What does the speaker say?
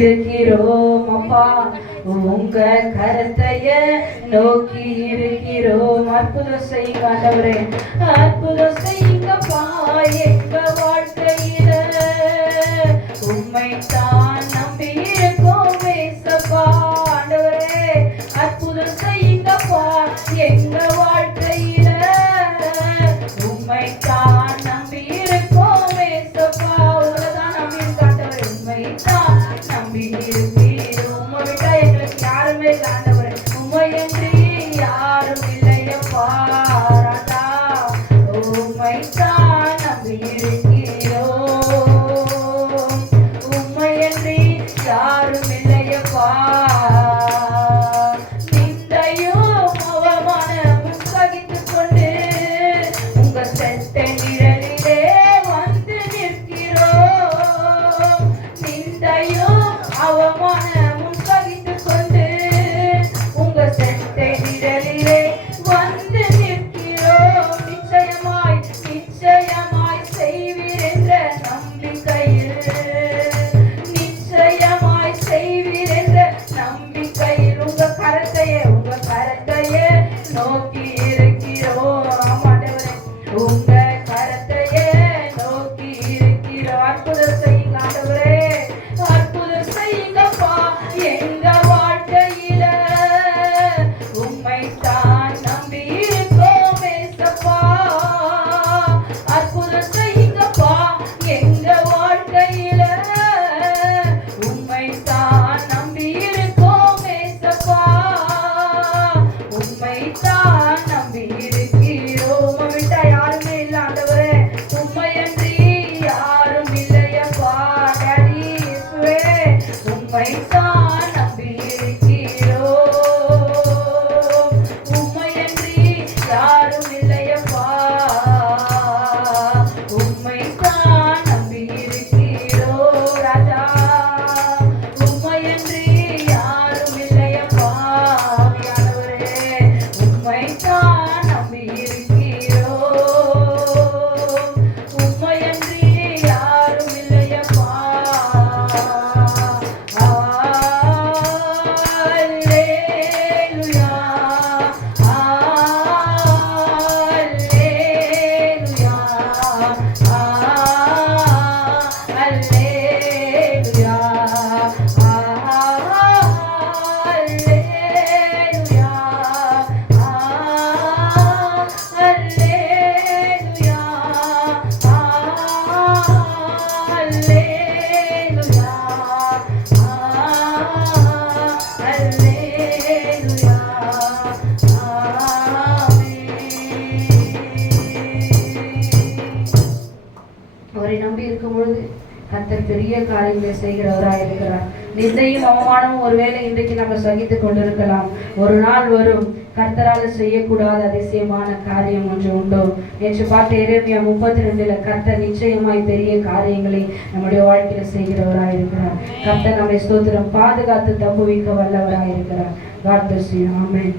இருக்கிறோம் அப்பா, உங்க கரத்தைய நோக்கி இருக்கிறோம். அற்புதம் செய்யுங்க ஆண்டவரே, அற்புதம் செய்யுங்கப்பா. எங்க வாழ்க்கையில உம்மை தான் நம்பி இருக்கோம் ஏசப்பா. ஆண்டவரே அற்புதம் செய்யுங்கப்பா. எங்க வாழ்க்கையில உம்மை தான் நம்பி இருக்கோம் ஏசப்பா. உங்களைதான் நம்பி இருக்காண்டவரே, உம்மை தான் நம்பி இருக்கிறோம். உம்மை விட்டா எங்களுக்கு யாருமே இல்லை ஆண்டவரே, உம்மையன்றி யாரும் இல்லையப்பா. ராஜா உம்மை தான் நம்பி இருக்கிறோம், உம்மையன்றி யாரும் இல்லையப்பா. நோக்கி இருக்கிறோம் ஆண்டவரே, உங்க கரத்தையே நோக்கி இருக்கிறோம். அற்புதம் செய்யுங்க ஆண்டவரே, அற்புதம் செய்யுங்கப்பா. எங்க வாழ்க்கையில உம்மை தான் நம்பி இருக்கோம் ஏசப்பா. அற்புதம் செய்யுங்கப்பா. எங்க வாழ்க்கையில உம்மை தான் நம்பி இருக்கோம் ஏசப்பா. உம்மை தான் நம்பி இருக்கிறோம். விட்டா யாருமே இல்ல ஆண்டவரே, உம்மையன்றி யாரும் இல்லையப்பா. டாடி இயேசுவே, உம்மை தான் நம்பி இருக்கிறோம், உம்மையன்றி யாரும் இல்லையப்பா. உம்மை தான் நம்பி இருக்கிறோம் ராஜா, உம்மையன்றி யாரும் இல்லையப்பா. உம்மை தான் நம்பி இருக்கிறோம், உம்மையன்றி யாரும் இல்லையப்பா. அல்லேலூயா, அல்லேலூயா, அல்லேலூயா, அவரை நம்பி இருக்கும் பொழுது கர்த்தர் பெரிய காரியங்களை செய்கிறவராய் இருக்கிறார். நிந்தையும் அவமானமும் ஒருவேளை இன்றைக்கு நம்ம சகித்துக் கொண்டிருக்கலாம். ஒரு நாள் வரும் கர்த்தரால் செய்யக்கூடாத அதிசயமான காரியம் ஒன்று உண்டோ என்று பார்த்த எரேமியா 32 கர்த்தர் நிச்சயமாய் பெரிய காரியங்களை நம்முடைய வாழ்க்கையில செய்கிறவராய் இருக்கிறார். கர்த்தர் நம்மை ஸ்தோத்திரம் பாதுகாத்து தப்புவிக்க வல்லவராய் இருக்கிறார். God bless you. Amen.